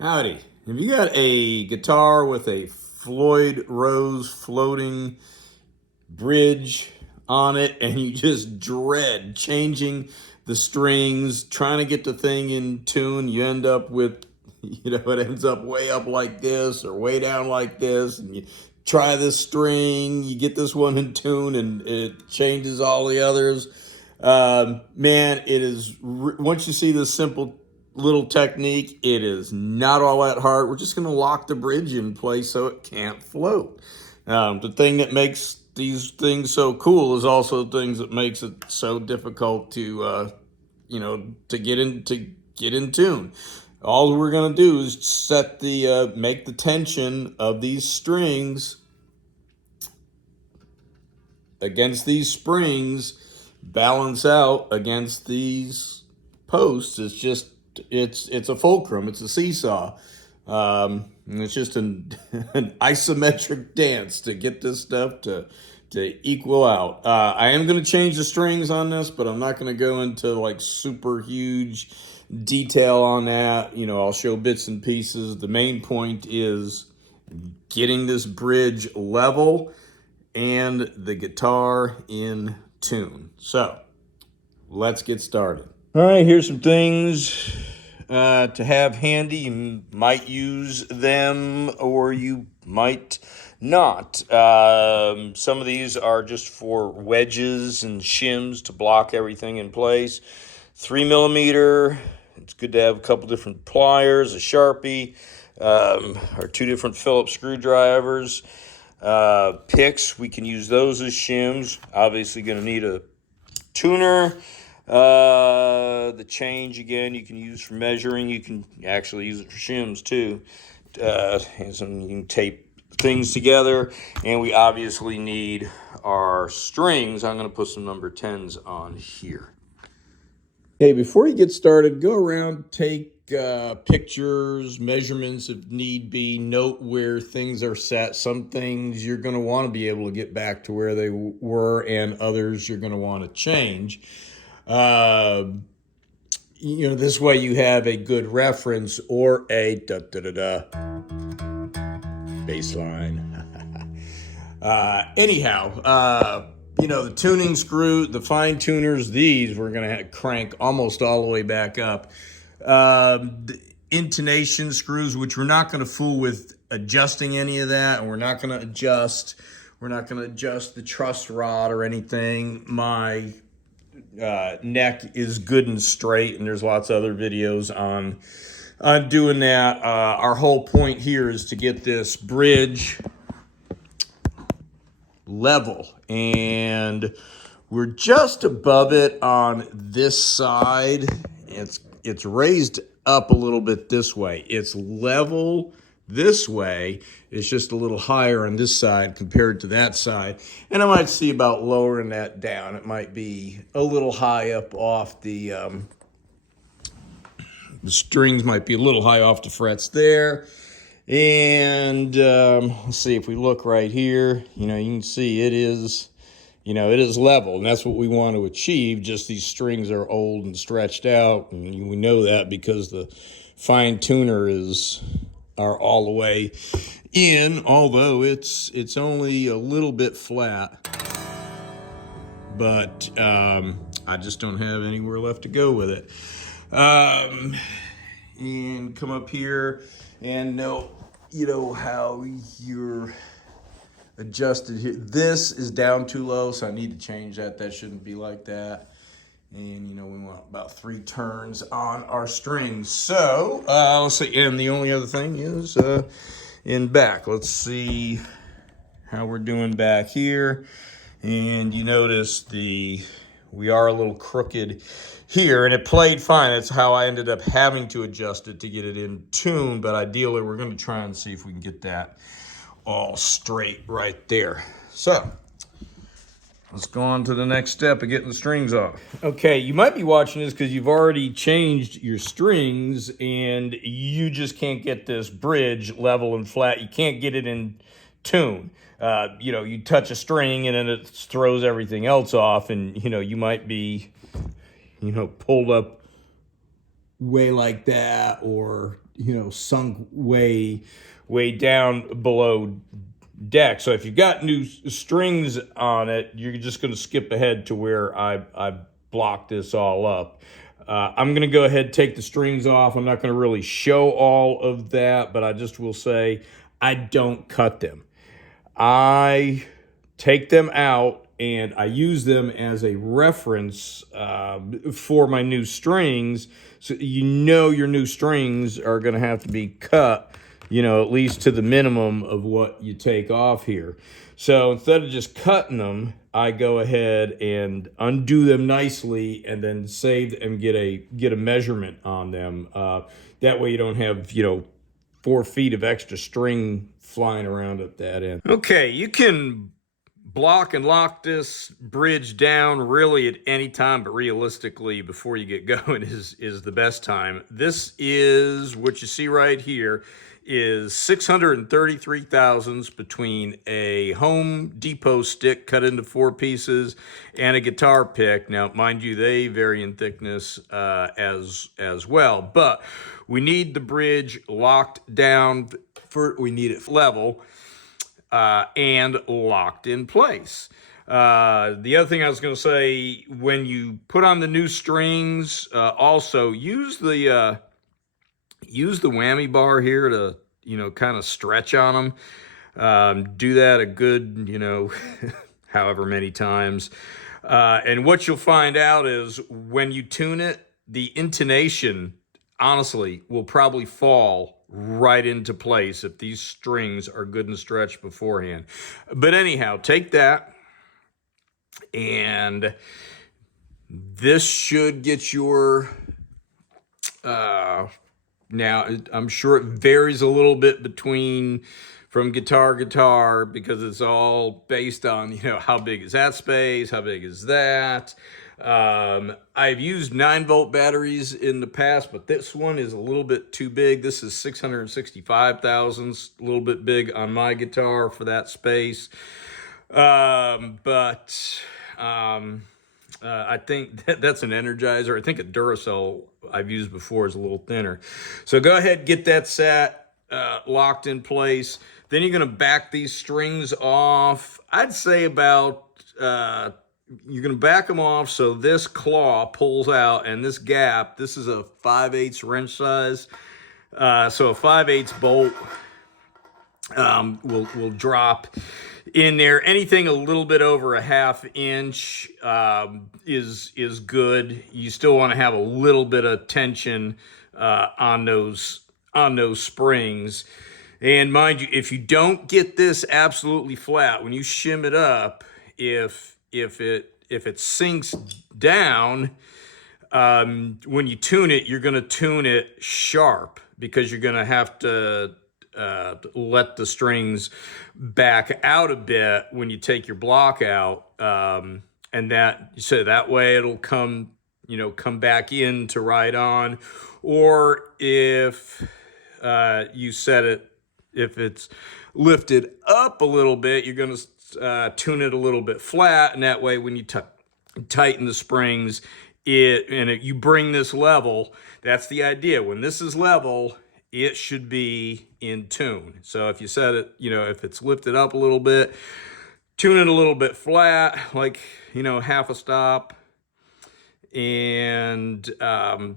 Howdy. Have you got a guitar with a Floyd Rose floating bridge on it and you just dread changing the strings, trying to get the thing in tune? You end up with, it ends up way up like this or way down like this, and you try this string, you get this one in tune, and it changes all the others. Man, it is, once you see this simple little technique, it is not all that hard. We're just going to lock the bridge in place so it can't float. The thing that makes these things so cool is also things that makes it so difficult to, get in tune. All we're going to do is set the make the tension of these strings against these springs balance out against these posts. It's a fulcrum. It's a seesaw. And it's just an isometric dance to get this stuff to equal out. I am going to change the strings on this, but I'm not going to go into like super huge detail on that. I'll show bits and pieces. The main point is getting this bridge level and the guitar in tune. So let's get started. All right, here's some things to have handy. You might use them or you might not. Some of these are just for wedges and shims to block everything in place. 3mm. It's good to have a couple different pliers, a Sharpie, or two different Phillips screwdrivers. Picks, we can use those as shims. Obviously going to need a tuner. The change, again, you can use for measuring. You can actually use it for shims too. And some, you can tape things together. And we obviously need our strings. I'm going to put some number 10s on here. Hey, before you get started, go around, take pictures, measurements if need be, note where things are set. Some things you're going to want to be able to get back to where they were, and others you're going to want to change. This way you have a good reference or a bass line. The tuning screw, the fine tuners, these we're going to crank almost all the way back up. The intonation screws, which we're not going to fool with adjusting any of that, and we're not going to adjust the truss rod or anything. My neck is good and straight, and there's lots of other videos on doing that. Our whole point here is to get this bridge level, and we're just above it on this side. It's raised up a little bit this way. It's level this way. It's just a little higher on this side compared to that side. And I might see about lowering that down. It might be a little high up off the strings might be a little high off the frets there. And let's see, if we look right here, you can see it is level, and that's what we want to achieve. Just these strings are old and stretched out, and we know that because the fine tuner are all the way in, although it's only a little bit flat. But I just don't have anywhere left to go with it. And come up here and know how you're adjusted here. This is down too low, so I need to change that. That shouldn't be like that. And we want about 3 turns on our strings. So let's see. And the only other thing is in back. Let's see how we're doing back here. And you notice we are a little crooked here, and it played fine. That's how I ended up having to adjust it to get it in tune. But ideally, we're going to try and see if we can get that all straight right there. So let's go on to the next step of getting the strings off. Okay, you might be watching this because you've already changed your strings and you just can't get this bridge level and flat. You can't get it in tune. You touch a string and then it throws everything else off, and you might be pulled up way like that, or sunk way down below deck. So if you've got new strings on it, you're just going to skip ahead to where I blocked this all up. I'm going to go ahead and take the strings off. I'm not going to really show all of that, but I just will say I don't cut them. I take them out and I use them as a reference for my new strings. So your new strings are going to have to be cut, at least to the minimum of what you take off here. So instead of just cutting them, I go ahead and undo them nicely and then save and get a measurement on them. That way you don't have, 4 feet of extra string flying around at that end. Okay, you can block and lock this bridge down really at any time, but realistically before you get going is the best time. This is what you see right here is 633 thousandths between a Home Depot stick cut into 4 pieces and a guitar pick. Now, mind you, they vary in thickness as well, but we need the bridge locked down. We need it level and locked in place. The other thing I was going to say, when you put on the new strings, also use the whammy bar here to, kind of stretch on them. Do that a good, however many times. And what you'll find out is when you tune it, the intonation, honestly, will probably fall right into place if these strings are good and stretched beforehand. But anyhow, take that, and this should get your now, I'm sure it varies a little bit from guitar to guitar because it's all based on, how big is that space, how big is that. I've used 9-volt batteries in the past, but this one is a little bit too big. This is 665 thousandths, a little bit big on my guitar for that space. I think that's an Energizer. I think a Duracell I've used before is a little thinner. So go ahead, get that set locked in place. Then you're going to back these strings off. I'd say about, you're going to back them off so this claw pulls out, and this gap, this is a 5/8 wrench size. So a 5/8 bolt will drop in there. Anything a little bit over a 1/2 inch is good. You still want to have a little bit of tension on those springs. And mind you, if you don't get this absolutely flat, when you shim it up, if it sinks down, when you tune it, you're going to tune it sharp because you're going to have to let the strings back out a bit when you take your block out, and that way it'll come back in to ride on. Or if you set it, if it's lifted up a little bit, you're going to tune it a little bit flat, and that way when you tighten the springs, you bring this level. That's the idea. When this is level, it should be in tune. So if you set it, if it's lifted up a little bit, tune it a little bit flat, like, 1/2 stop. And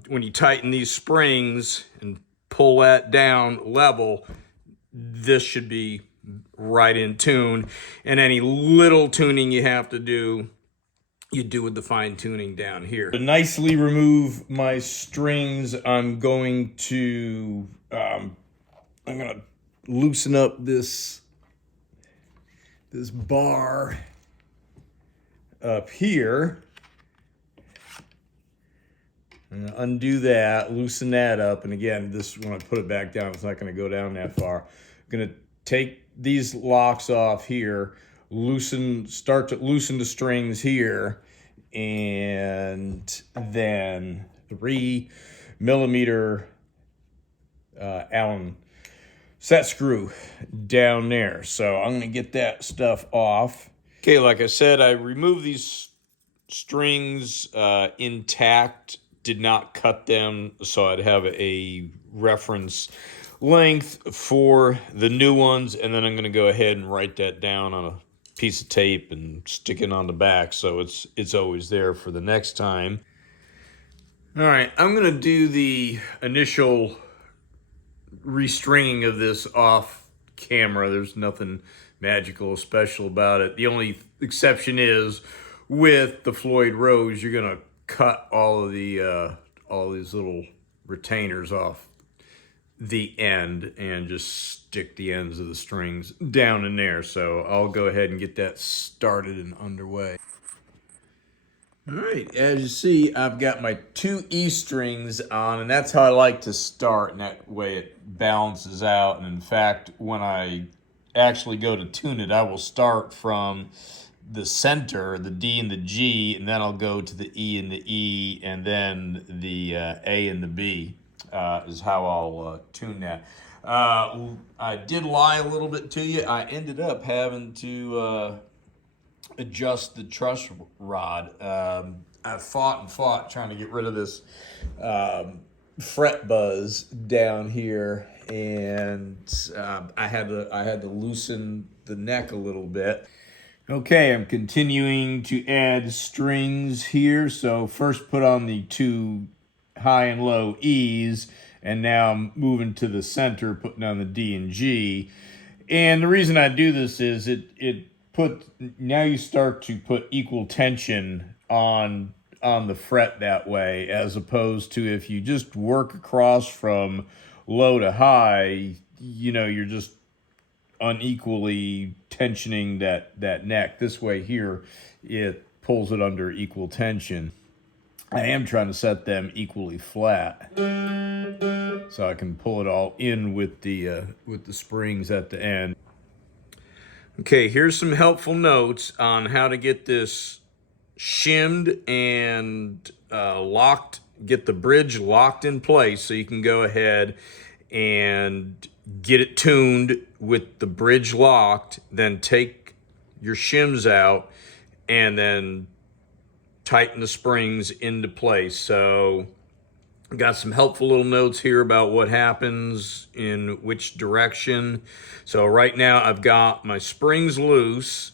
when you tighten these springs and pull that down level, this should be right in tune. And any little tuning you have to do, you do with the fine tuning down here. To nicely remove my strings, I'm going to loosen up this bar up here. I'm gonna undo that, loosen that up, and again, when I put it back down, it's not gonna go down that far. I'm gonna take these locks off here, start to loosen the strings here, and then 3mm Allen set screw down there. So I'm gonna get that stuff off. Okay, like I said, I removed these strings intact, did not cut them, so I'd have a reference length for the new ones, and then I'm going to go ahead and write that down on a piece of tape and stick it on the back so it's always there for the next time. All right, I'm going to do the initial restringing of this off camera. There's nothing magical or special about it. The only exception is with the Floyd Rose, you're going to cut all of the all these little retainers off the end and just stick the ends of the strings down in there. So I'll go ahead and get that started and underway. All right, as you see, I've got my 2 E strings on, and that's how I like to start, and that way it balances out. And in fact, when I actually go to tune it, I will start from the center, the D and the G, and then I'll go to the E and the E, and then the A and the B is how I'll tune that. I did lie a little bit to you. I ended up having to adjust the truss rod. I fought and fought trying to get rid of this fret buzz down here, and I had to loosen the neck a little bit. Okay, I'm continuing to add strings here. So first put on the 2 high and low E's, and now I'm moving to the center, putting on the D and G. And the reason I do this is now you start to put equal tension on the fret that way, as opposed to if you just work across from low to high, you're just unequally tensioning that neck. This way here, it pulls it under equal tension. I am trying to set them equally flat so I can pull it all in with the springs at the end. Okay, here's some helpful notes on how to get this shimmed and locked, get the bridge locked in place so you can go ahead and get it tuned with the bridge locked, then take your shims out and then tighten the springs into place. So got some helpful little notes here about what happens in which direction. So right now I've got my springs loose,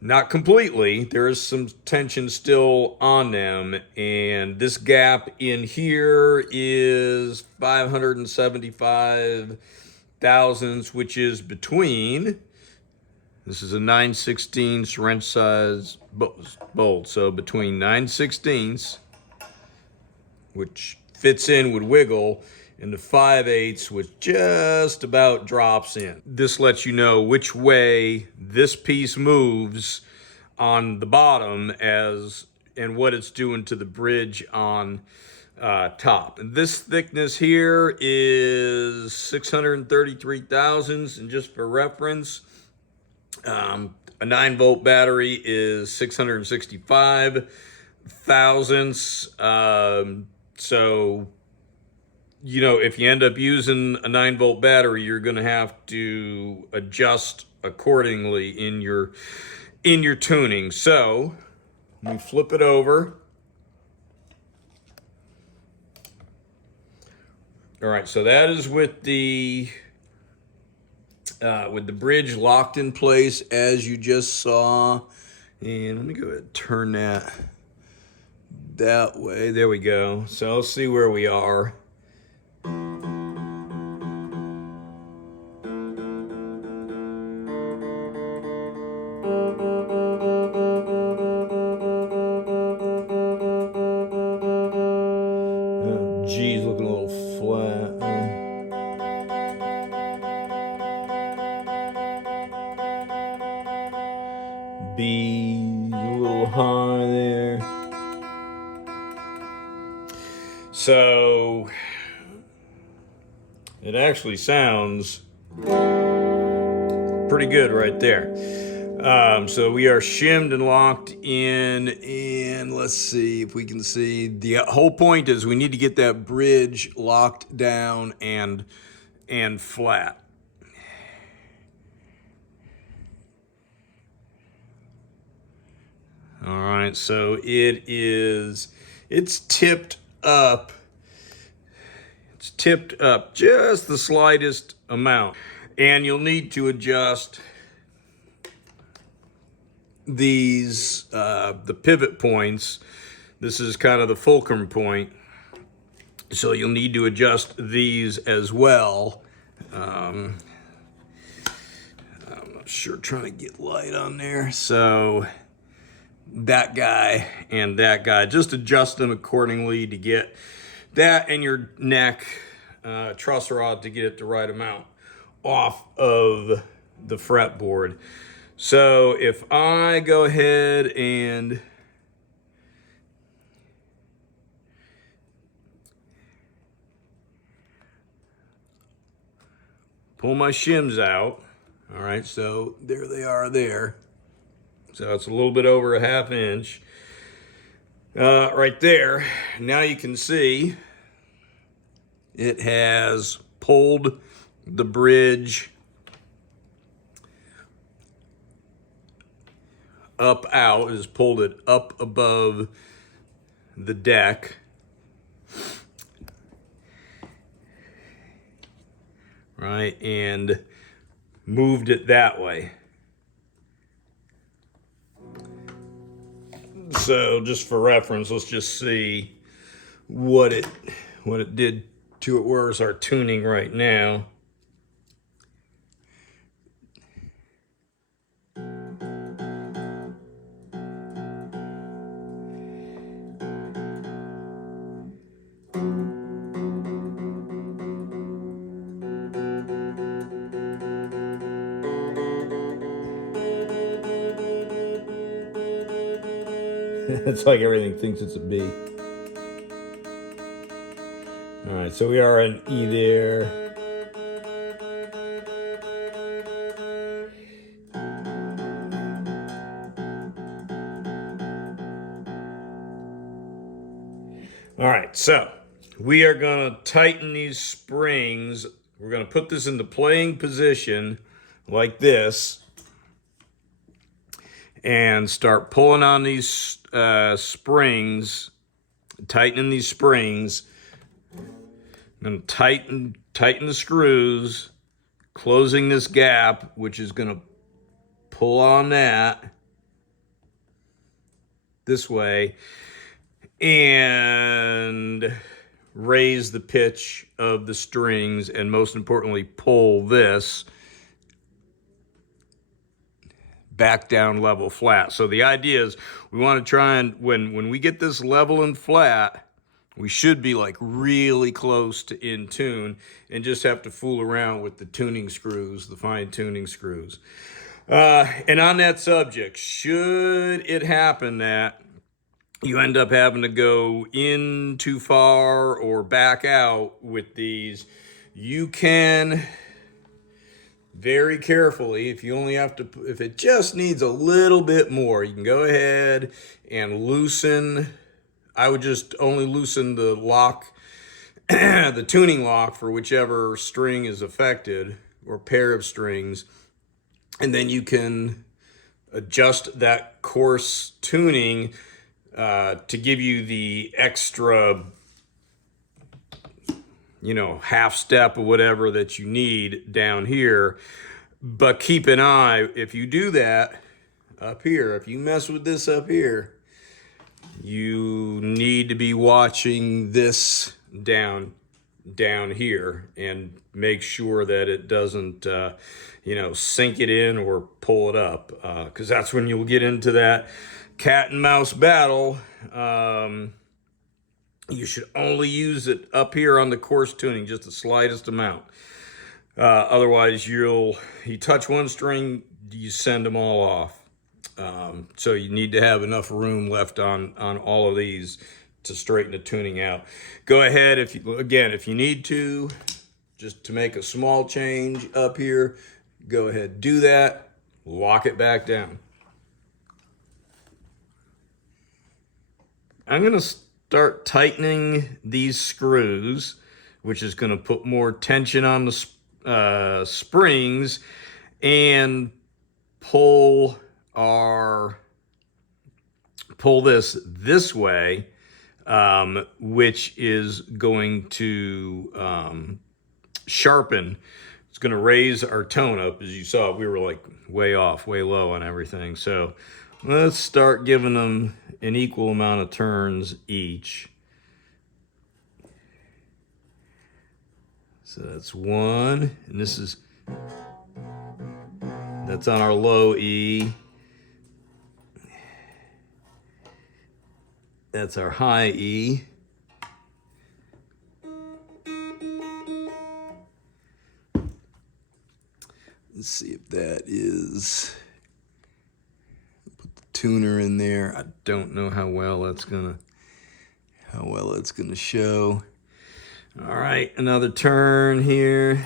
not completely. There is some tension still on them, and this gap in here is 575 thousandths, which is between, this is a 9/16 wrench size bolt, so between 9/16, which fits in with wiggle, and the 5/8, which just about drops in. This lets you know which way this piece moves on the bottom and what it's doing to the bridge on top. And this thickness here is 633 thousandths, and just for reference, a 9-volt battery is 665 thousandths. So, if you end up using a 9-volt battery, you're going to have to adjust accordingly in your tuning. So, let me flip it over. All right, so that is with the bridge locked in place, as you just saw. And let me go ahead and turn that way. There we go. So let's see where we are. G's looking a little flat. B's a little high there. So it actually sounds pretty good right there. So we are shimmed and locked in, and let's see if we can see. The whole point is we need to get that bridge locked down and flat. All right, so it's tipped up. It's tipped up just the slightest amount. And you'll need to adjust these, the pivot points. This is kind of the fulcrum point. So you'll need to adjust these as well. I'm not sure, trying to get light on there. So that guy and that guy, just adjust them accordingly to get that and your neck truss rod to get it the right amount off of the fretboard. So if I go ahead and pull my shims out, all right, so there they are there. So it's a little bit over a ½ inch right there. Now you can see it has pulled the bridge up out, has pulled it up above the deck. Right, and moved it that way. So just for reference, let's just see what it did to it. Where's our tuning right now? It's like everything thinks it's a B. All right, so we are an E there. All right, so we are gonna tighten these springs. We're gonna put this into playing position like this and start pulling on these springs, tightening these springs. I'm gonna tighten the screws, closing this gap, which is gonna pull on that this way and raise the pitch of the strings, and most importantly, pull this back down level flat. So the idea is we want to try and, when we get this level and flat, we should be like really close to in tune, and just have to fool around with the tuning screws, the fine tuning screws. And on that subject, should it happen that you end up having to go in too far or back out with these, you can very carefully, if you only have to, if it just needs a little bit more, you can go ahead and loosen. I would just only loosen the lock, the tuning lock for whichever string is affected or pair of strings. And then you can adjust that coarse tuning to give you the extra, half step or whatever that you need down here. But keep an eye, if you do that up here, if you mess with this up here, you need to be watching this down here and make sure that it doesn't, sink it in or pull it up, because that's when you'll get into that cat and mouse battle. You should only use it up here on the coarse tuning, just the slightest amount. Otherwise, you touch one string, you send them all off. So you need to have enough room left on all of these to straighten the tuning out. Go ahead, if you need to, just to make a small change up here, go ahead, do that, lock it back down. I'm gonna start tightening these screws, which is gonna put more tension on the springs and pull this way which is going to sharpen. It's going to raise our tone up. As you saw, we were like way off, way low on everything. So let's start giving them an equal amount of turns each. So that's one, and that's on our low E. That's our high E. Let's see if that is, put the tuner in there. I don't know how well it's gonna show. All right, another turn here.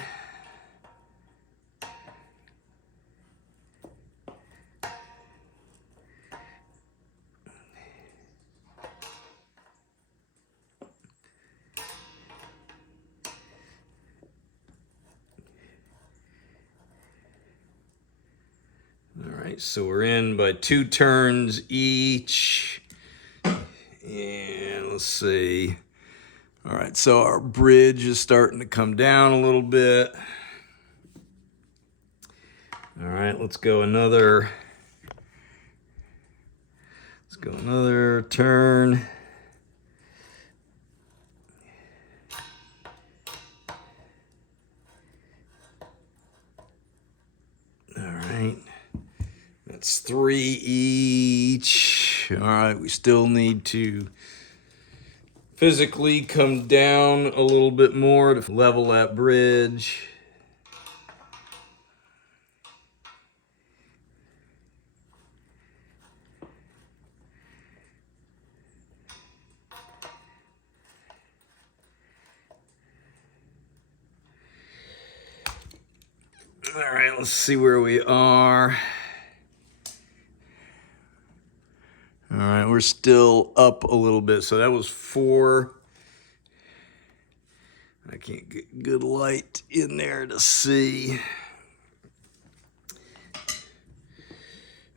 All right, so we're in by 2 turns each. And let's see. All right, so our bridge is starting to come down a little bit. All right, let's go another turn. All right, that's 3 each. All right, we still need to physically come down a little bit more to level that bridge. All right, let's see where we are. All right, we're still up a little bit. So that was 4. I can't get good light in there to see.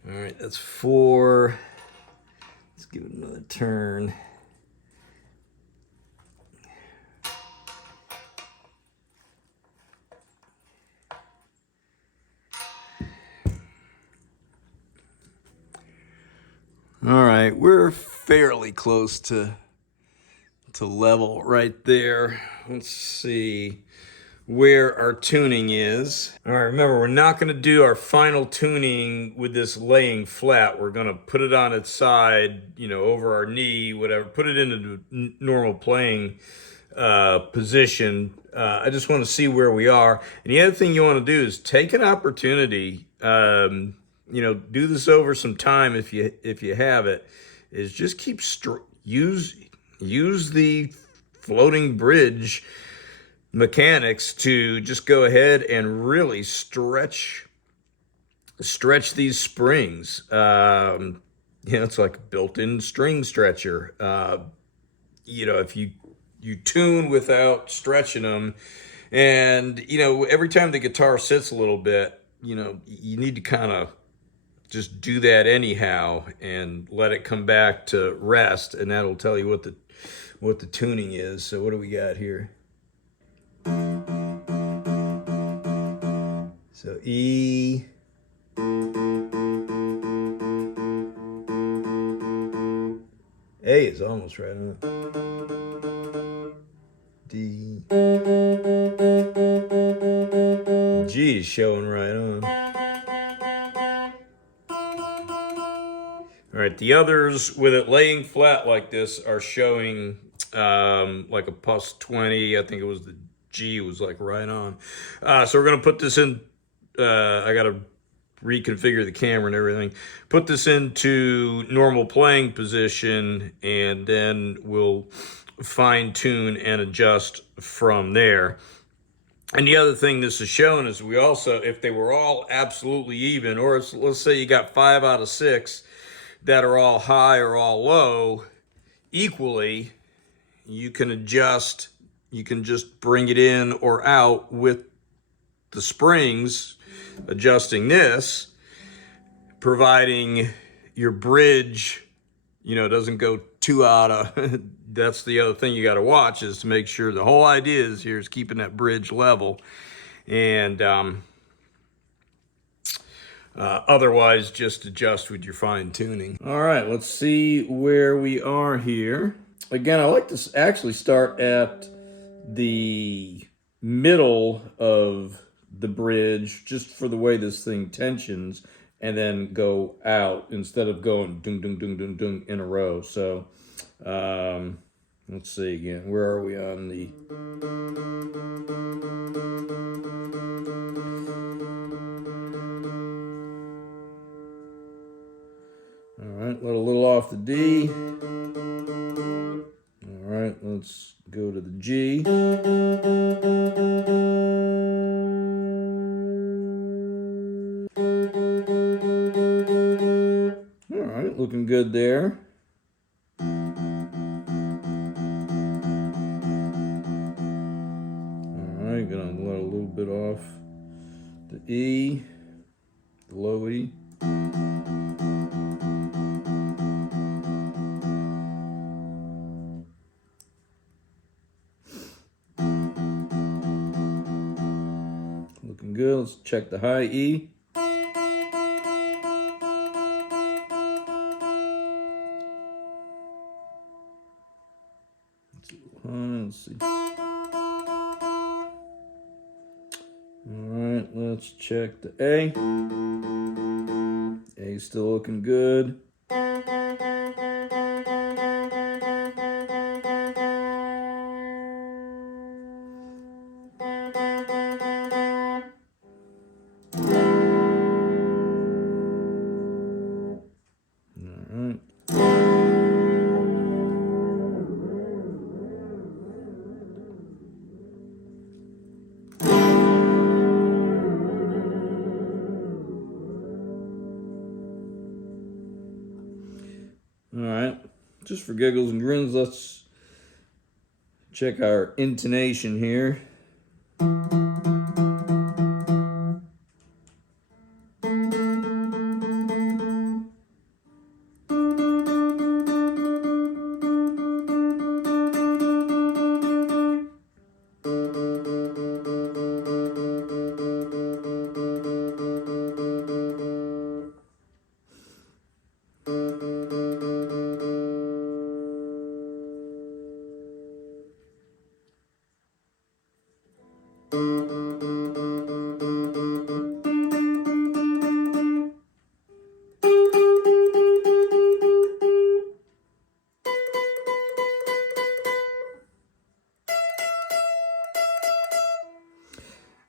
All right, that's 4. Let's give it another turn. All right, we're fairly close to level right there. Let's see where our tuning is. All right, remember, we're not going to do our final tuning with this laying flat. We're going to put it on its side, over our knee, whatever, put it into normal playing position. I just want to see where we are. And the other thing you want to do is take an opportunity, do this over some time if you have it, is just keep use the floating bridge mechanics to just go ahead and really stretch these springs. It's like a built-in string stretcher. If you tune without stretching them, and every time the guitar sits a little bit, you need to kind of just do that anyhow and let it come back to rest, and that'll tell you what the tuning is. So what do we got here? So E, A is almost right on. D, G is showing right on. All right, the others with it laying flat like this are showing like a +20. I think it was the G was like right on. So we're gonna put this in. I gotta reconfigure the camera and everything. Put this into normal playing position, and then we'll fine tune and adjust from there. And the other thing this is showing is we also, if they were all absolutely even, or let's say you got 5 out of 6 that are all high or all low equally, you can adjust, you can just bring it in or out with the springs, adjusting this, providing your bridge, doesn't go 2 out of, that's the other thing you got to watch, is to make sure the whole idea is here is keeping that bridge level. And otherwise, just adjust with your fine tuning. All right, let's see where we are here. Again, I like to actually start at the middle of the bridge, just for the way this thing tensions, and then go out instead of going dung dung dung dung dung in a row. So let's see again. Where are we on the? All right, let a little off the D. All right, let's go to the G. All right, looking good there. All right, gonna let a little bit off the E, the low E. Looking good. Let's check the high E. Let's see. All right, let's check the A. A still looking good. All right, just for giggles and grins, let's check our intonation here.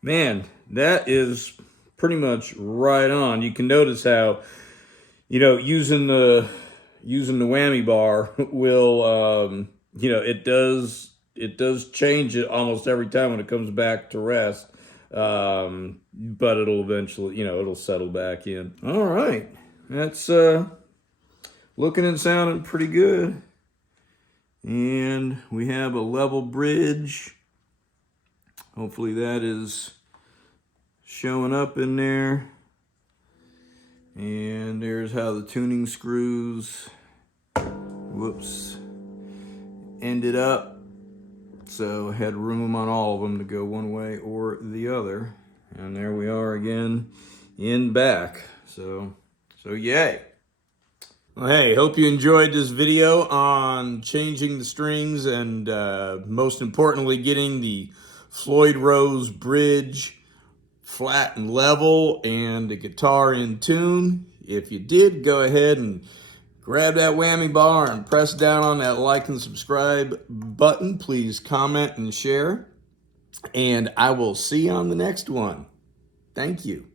Man, that is pretty much right on. You can notice how, using the whammy bar will, it does change it almost every time when it comes back to rest. But it'll eventually, it'll settle back in. All right, that's looking and sounding pretty good. And we have a level bridge. Hopefully that is showing up in there. And there's how the tuning screws, ended up. So I had room on all of them to go one way or the other. And there we are again in back. So yay. Well, hey, hope you enjoyed this video on changing the strings and most importantly, getting the Floyd Rose Bridge flat and level and the guitar in tune. If you did, go ahead and grab that whammy bar and press down on that like and subscribe button. Please comment and share. And I will see you on the next one. Thank you.